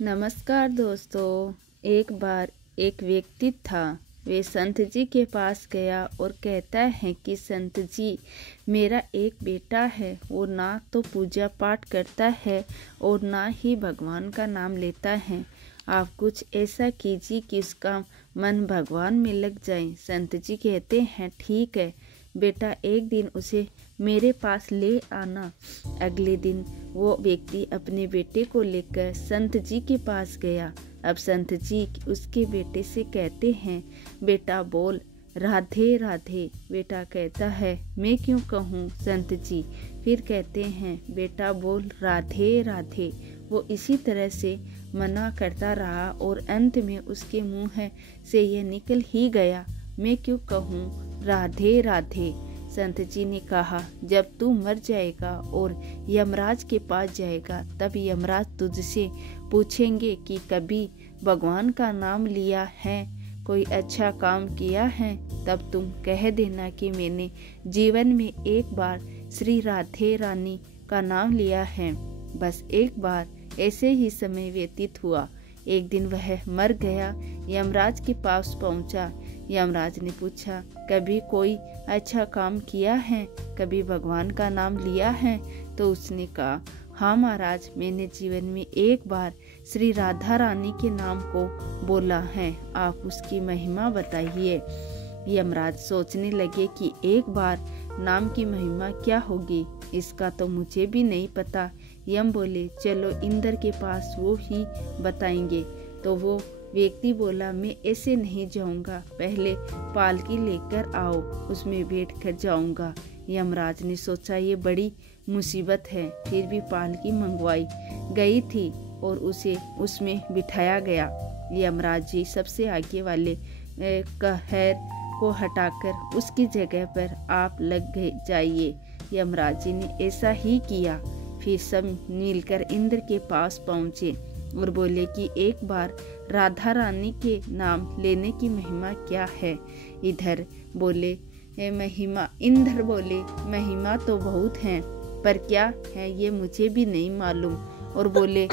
नमस्कार दोस्तों। एक बार एक व्यक्ति था। वे संत जी के पास गया और कहता है कि संत जी, मेरा एक बेटा है। वो ना तो पूजा पाठ करता है और ना ही भगवान का नाम लेता है। आप कुछ ऐसा कीजिए कि उसका मन भगवान में लग जाए। संत जी कहते हैं, ठीक है बेटा, एक दिन उसे मेरे पास ले आना। अगले दिन वो व्यक्ति अपने बेटे को लेकर संत जी के पास गया। अब संत जी उसके बेटे से कहते हैं, बेटा बोल राधे राधे। बेटा कहता है, मैं क्यों कहूँ संत जी। फिर कहते हैं, बेटा बोल राधे राधे। वो इसी तरह से मना करता रहा और अंत में उसके मुंह से यह निकल ही गया, मैं क्यों कहूँ राधे राधे। संत जी ने कहा, जब तू मर जाएगा और यमराज के पास जाएगा, तब यमराज तुझसे पूछेंगे कि कभी भगवान का नाम लिया है, कोई अच्छा काम किया है, तब तुम कह देना कि मैंने जीवन में एक बार श्री राधे रानी का नाम लिया है। बस एक बार ऐसे ही समय व्यतीत हुआ। एक दिन वह मर गया। यमराज के पास पहुंचा। यमराज ने पूछा, कभी कोई अच्छा काम किया है, कभी भगवान का नाम लिया है? तो उसने कहा, हाँ महाराज, मैंने जीवन में एक बार श्री राधा रानी के नाम को बोला है। आप उसकी महिमा बताइए। यमराज सोचने लगे कि एक बार नाम की महिमा क्या होगी, इसका तो मुझे भी नहीं पता। यम बोले, चलो इंद्र के पास, वो ही बताएंगे। तो वो व्यक्ति बोला, मैं ऐसे नहीं जाऊंगा, पहले पालकी लेकर आओ, उसमें बैठ कर जाऊंगा। यमराज ने सोचा ये बड़ी मुसीबत है, फिर भी पालकी मंगवाई गई थी और उसे उसमें बिठाया गया। यमराज जी सबसे आगे वाले कहर को हटाकर उसकी जगह पर आप लग गए जाइए। यमराज जी ने ऐसा ही किया। फिर सब मिलकर इंद्र के पास पहुँचे और बोले कि एक बार राधा रानी के नाम लेने की महिमा क्या है। इधर बोले महिमा, इंद्र बोले महिमा तो बहुत है, पर क्या है ये मुझे भी नहीं मालूम। और बोले,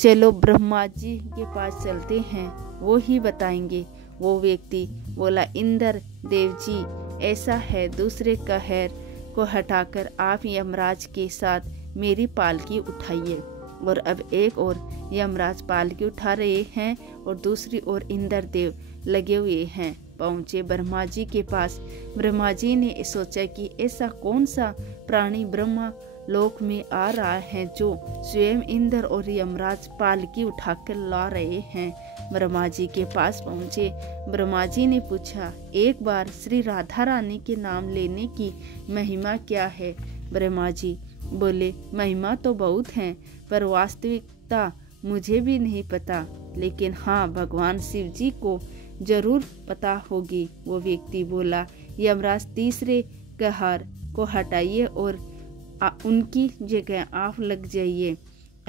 चलो ब्रह्मा जी के पास चलते हैं, वो ही बताएंगे। वो व्यक्ति बोला, इंद्र देव जी, ऐसा है, दूसरे कहर को हटाकर आप यमराज के साथ मेरी पालकी उठाइए। और अब एक और यमराज पालकी उठा रहे हैं और दूसरी ओर इंद्र देव लगे हुए हैं। पहुँचे ब्रह्मा जी के पास। ब्रह्मा जी ने सोचा कि ऐसा कौन सा प्राणी ब्रह्मा लोक में आ रहा है जो स्वयं इंद्र और यमराज पालकी उठाकर ला रहे हैं। ब्रह्मा जी के पास पहुँचे। ब्रह्मा जी ने पूछा, एक बार श्री राधा रानी के नाम लेने की महिमा क्या है? ब्रह्मा जी बोले, महिमा तो बहुत है, पर वास्तविकता मुझे भी नहीं पता, लेकिन हाँ, भगवान शिव जी को जरूर पता होगी। वो व्यक्ति बोला, यमराज तीसरे कहर को हटाइए और उनकी जगह आप लग जाइए।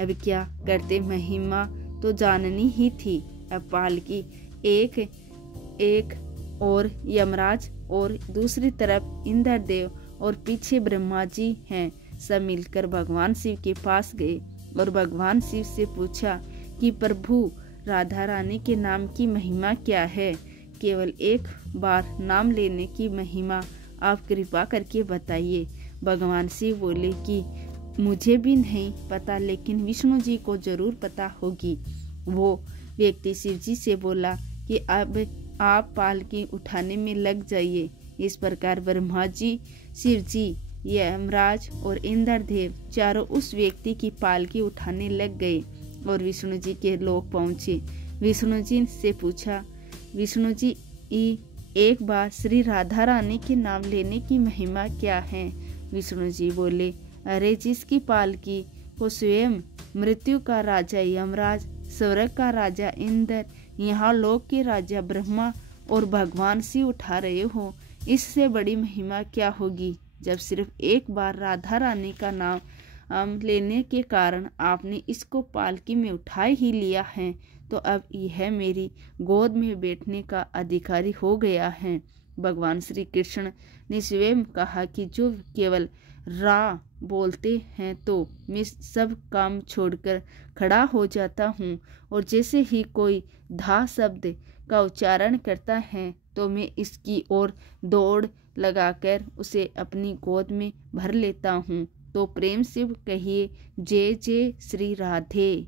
अब क्या करते, महिमा तो जाननी ही थी। अब पालकी एक और यमराज और दूसरी तरफ इंद्रदेव और पीछे ब्रह्मा जी हैं। सब मिलकर भगवान शिव के पास गए और भगवान शिव से पूछा कि प्रभु, राधा रानी के नाम की महिमा क्या है? केवल एक बार नाम लेने की महिमा आप कृपा करके बताइए। भगवान शिव बोले कि मुझे भी नहीं पता, लेकिन विष्णु जी को जरूर पता होगी। वो व्यक्ति शिव जी से बोला कि अब आप पालकी उठाने में लग जाइए। इस प्रकार ब्रह्मा जी, शिव जी, यमराज और इंद्रदेव चारों उस व्यक्ति की पालकी उठाने लग गए और विष्णु जी के लोक पहुँचे। विष्णु जी से पूछा, विष्णु जी, एक बार श्री राधा रानी के नाम लेने की महिमा क्या है? विष्णु जी बोले, अरे जिसकी पालकी को स्वयं मृत्यु का राजा यमराज, स्वर्ग का राजा इंद्र, यहाँ लोक के राजा ब्रह्मा और भगवान शिव उठा रहे हो, इससे बड़ी महिमा क्या होगी? जब सिर्फ एक बार राधा रानी का नाम लेने के कारण आपने इसको पालकी में उठा ही लिया है, तो अब यह मेरी गोद में बैठने का अधिकारी हो गया है। भगवान श्री कृष्ण ने स्वयं कहा कि जो केवल रा बोलते हैं तो मैं सब काम छोड़कर खड़ा हो जाता हूँ, और जैसे ही कोई धा शब्द का उच्चारण करता है तो मैं इसकी ओर दौड़ लगाकर उसे अपनी गोद में भर लेता हूँ। तो प्रेम से कहिए, जय जय श्री राधे।